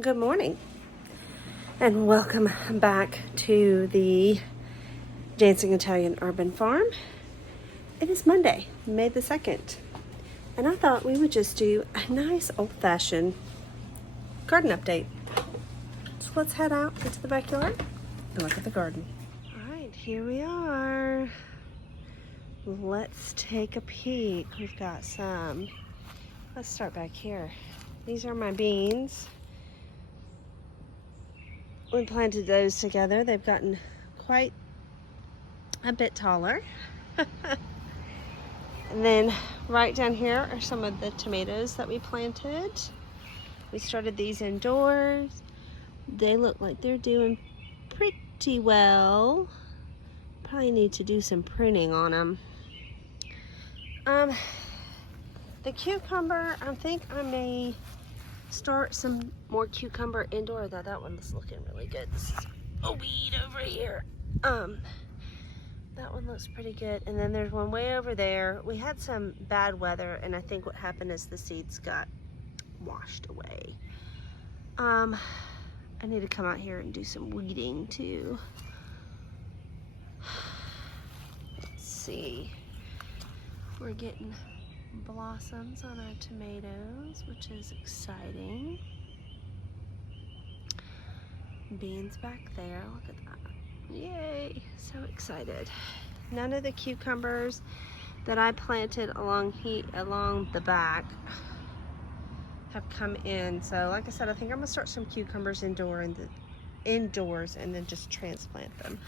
Good morning and welcome back to the Dancing Italian Urban Farm. It is Monday, May the 2nd, and I thought we would just do a nice old-fashioned garden update. So let's head out into the backyard and look at the garden. All right, here we are. Let's take a peek. We've got let's start back here. These are my beans. We planted those together. They've gotten quite a bit taller. And then right down here are some of the tomatoes that we planted. We started these indoors. They look like they're doing pretty well. Probably need to do some pruning on them. The cucumber, I think I may start some more cucumber indoor. That one was looking really good. This is a weed over here. That one looks pretty good. And then there's one way over there. We had some bad weather, and I think what happened is the seeds got washed away. I need to come out here and do some weeding too. Let's see. We're getting blossoms on our tomatoes, which is exciting. Beans back there, look at that. Yay, so excited. None of the cucumbers that I planted along the back have come in. So like I said, I think I'm gonna start some cucumbers indoors and then just transplant them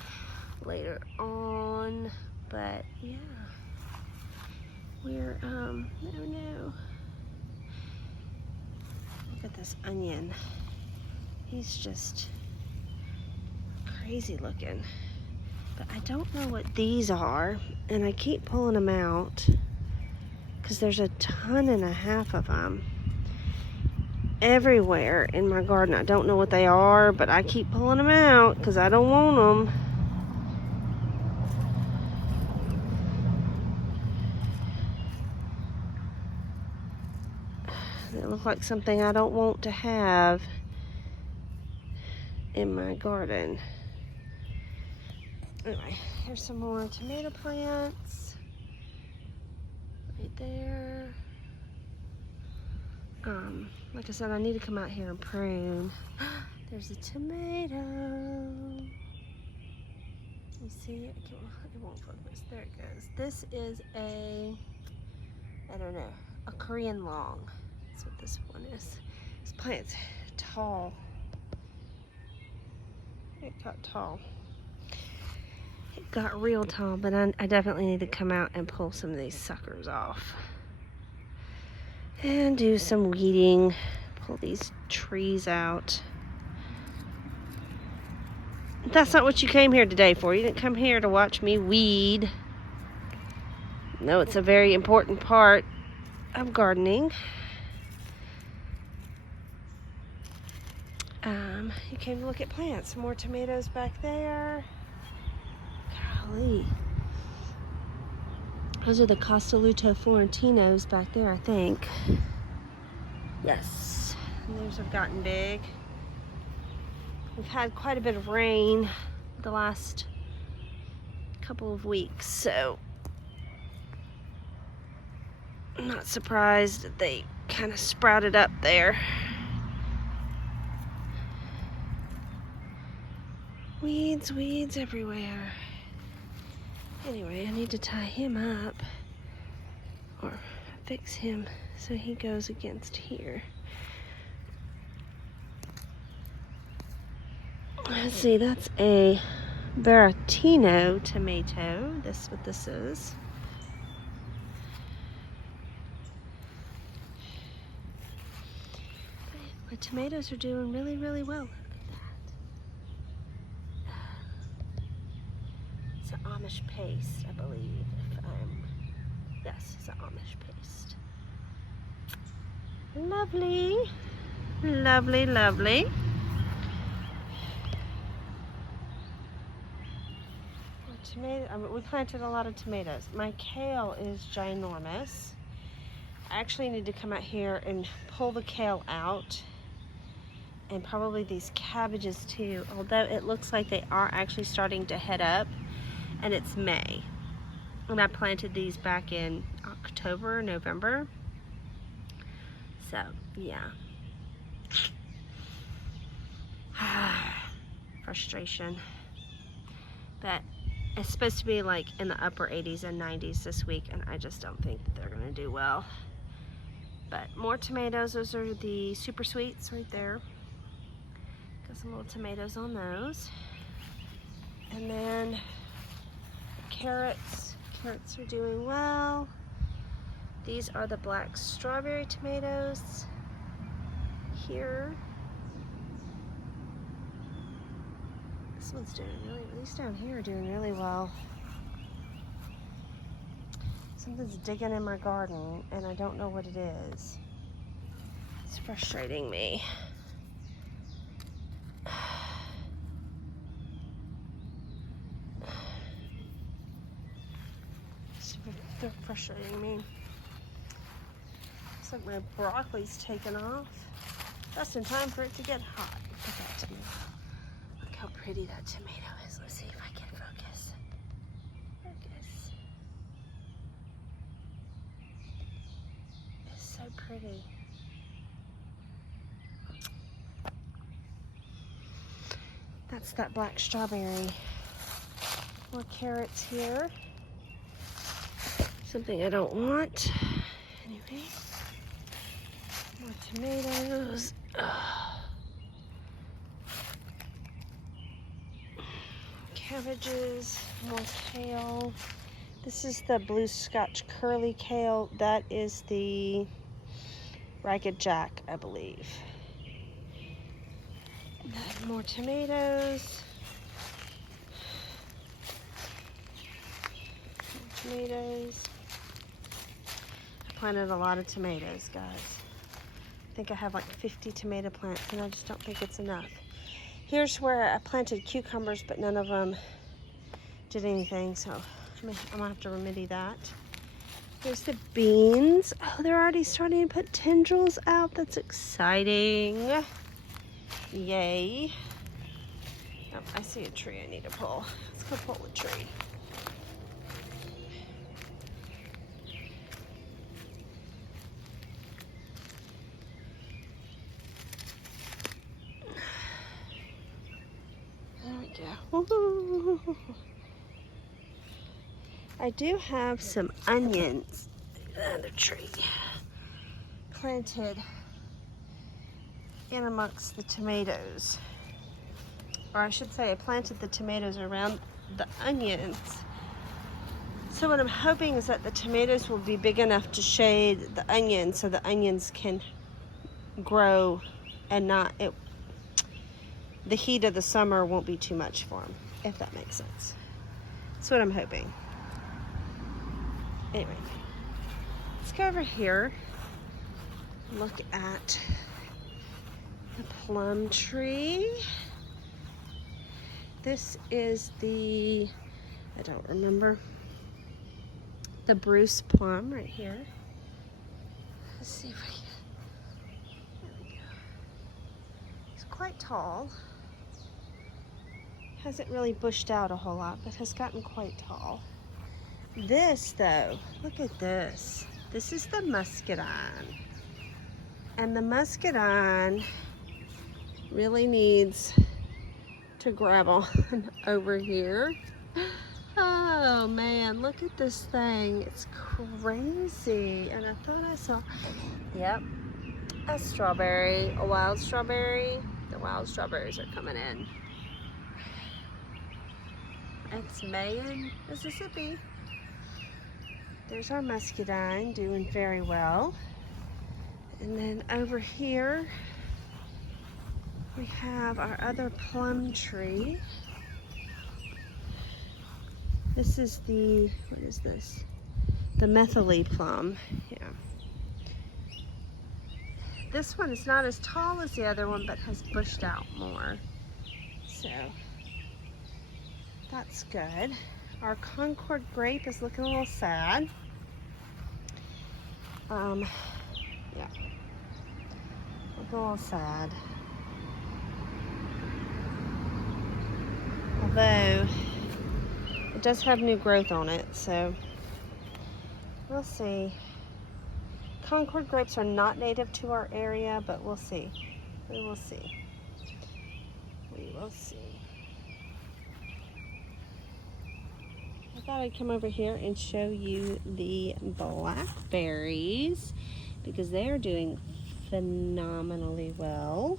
later on. But yeah. We're, no. Look at this onion. He's just crazy looking. But I don't know what these are, and I keep pulling them out because there's a ton and a half of them everywhere in my garden. I don't know what they are, but I keep pulling them out because I don't want them. They look like something I don't want to have in my garden. Anyway, here's some more tomato plants right there. Like I said, I need to come out here and prune. There's a tomato. You see it? It won't focus. There it goes. This is I don't know, a Korean long. That's what this one is. This plant's tall. It got tall. It got real tall, but I definitely need to come out and pull some of these suckers off. And do some weeding. Pull these trees out. That's not what you came here today for. You didn't come here to watch me weed. No, it's a very important part of gardening. You came to look at plants. Some more tomatoes back there. Golly. Those are the Costaluto Florentinos back there, I think. Yes. And those have gotten big. We've had quite a bit of rain the last couple of weeks, so I'm not surprised that they kind of sprouted up there. Weeds everywhere. Anyway, I need to tie him up or fix him so he goes against here. Let's see, that's a Baratino tomato. That's what this is. My tomatoes are doing really, really well. It's an Amish paste, I believe. Yes, it's an Amish paste. Lovely. Lovely, lovely. We planted a lot of tomatoes. My kale is ginormous. I actually need to come out here and pull the kale out and probably these cabbages too, although it looks like they are actually starting to head up, and it's May. And I planted these back in October, November. So, yeah. Frustration. But it's supposed to be like in the upper 80s and 90s this week, and I just don't think that they're gonna do well. But more tomatoes. Those are the super sweets right there. Got some little tomatoes on those. And then carrots. Carrots are doing well. These are the black strawberry tomatoes here. This one's doing really, these down here are doing really well. Something's digging in my garden and I don't know what it is. It's frustrating me. They're frustrating me. Looks like my broccoli's taken off. Just in time for it to get hot. Look at that tomato. Look how pretty that tomato is. Let's see if I can focus. Focus. It's so pretty. That's that black strawberry. More carrots here. Something I don't want. Anyway. More tomatoes. Cabbages. More kale. This is the blue Scotch curly kale. That is the Ragged Jack, I believe. And then more tomatoes. More tomatoes. I planted a lot of tomatoes, guys. I think I have like 50 tomato plants, and I just don't think it's enough. Here's where I planted cucumbers, but none of them did anything, so I'm gonna have to remedy that. Here's the beans. Oh, they're already starting to put tendrils out. That's exciting. Yay. Oh, I see a tree I need to pull. Let's go pull the tree. There we go. Woo-hoo. I do have some onions, another tree, planted in amongst the tomatoes. Or I should say I planted the tomatoes around the onions. So what I'm hoping is that the tomatoes will be big enough to shade the onions so the onions can grow and not, the heat of the summer won't be too much for them, if that makes sense. That's what I'm hoping. Anyway, let's go over here and look at the plum tree. This is the, I don't remember, the Bruce plum right here. Let's see if I can, there we go. It's quite tall. Hasn't really bushed out a whole lot, but has gotten quite tall. This though, look at this. This is the muscadine. And the muscadine really needs to grab on over here. Oh man, look at this thing. It's crazy. And I thought I saw, yep, a strawberry, a wild strawberry. The wild strawberries are coming in. It's May in Mississippi. There's our muscadine doing very well. And then over here, we have our other plum tree. This is the, what is this? The methylene plum, yeah. This one is not as tall as the other one, but has bushed out more. So, that's good. Our Concord Grape is looking a little sad. Yeah, looking a little sad. it does have new growth on it, so we'll see. Concord grapes are not native to our area, but we'll see. We will see. We will see. I thought I'd come over here and show you the blackberries because they are doing phenomenally well.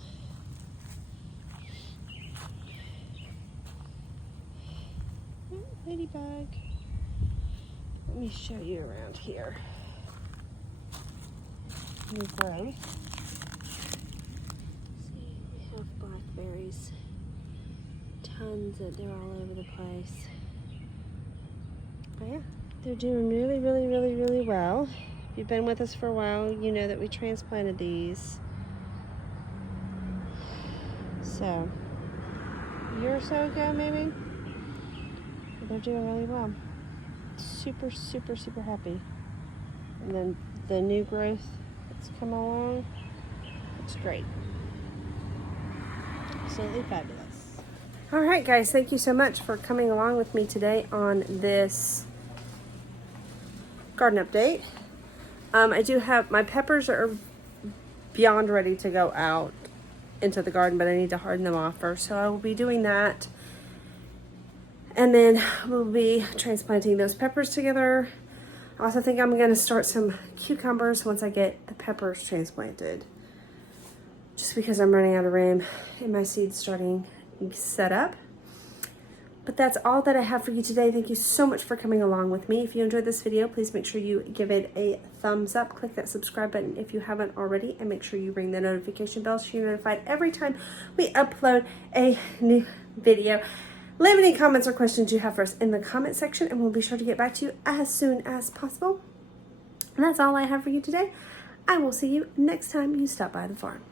Oh, ladybug. Let me show you around here. New growth. See, we have blackberries. Tons of, they're all over the place. But yeah, they're doing really, really, really, really well. If you've been with us for a while, you know that we transplanted these. So, a year or so ago maybe. But they're doing really well. Super, super, super happy. And then the new growth that's come along, it's great. Absolutely fabulous. All right, guys, thank you so much for coming along with me today on this garden update. I do have, my peppers are beyond ready to go out into the garden, but I need to harden them off first. So I will be doing that. And then we'll be transplanting those peppers together. I also think I'm gonna start some cucumbers once I get the peppers transplanted. Just because I'm running out of room and my seeds starting set up. But that's all that I have for you today. Thank you so much for coming along with me. If you enjoyed this video, please make sure you give it a thumbs up. Click that subscribe button if you haven't already, and make sure you ring the notification bell so you're notified every time we upload a new video. Leave any comments or questions you have for us in the comment section, and we'll be sure to get back to you as soon as possible. And that's all I have for you today. I will see you next time you stop by the farm.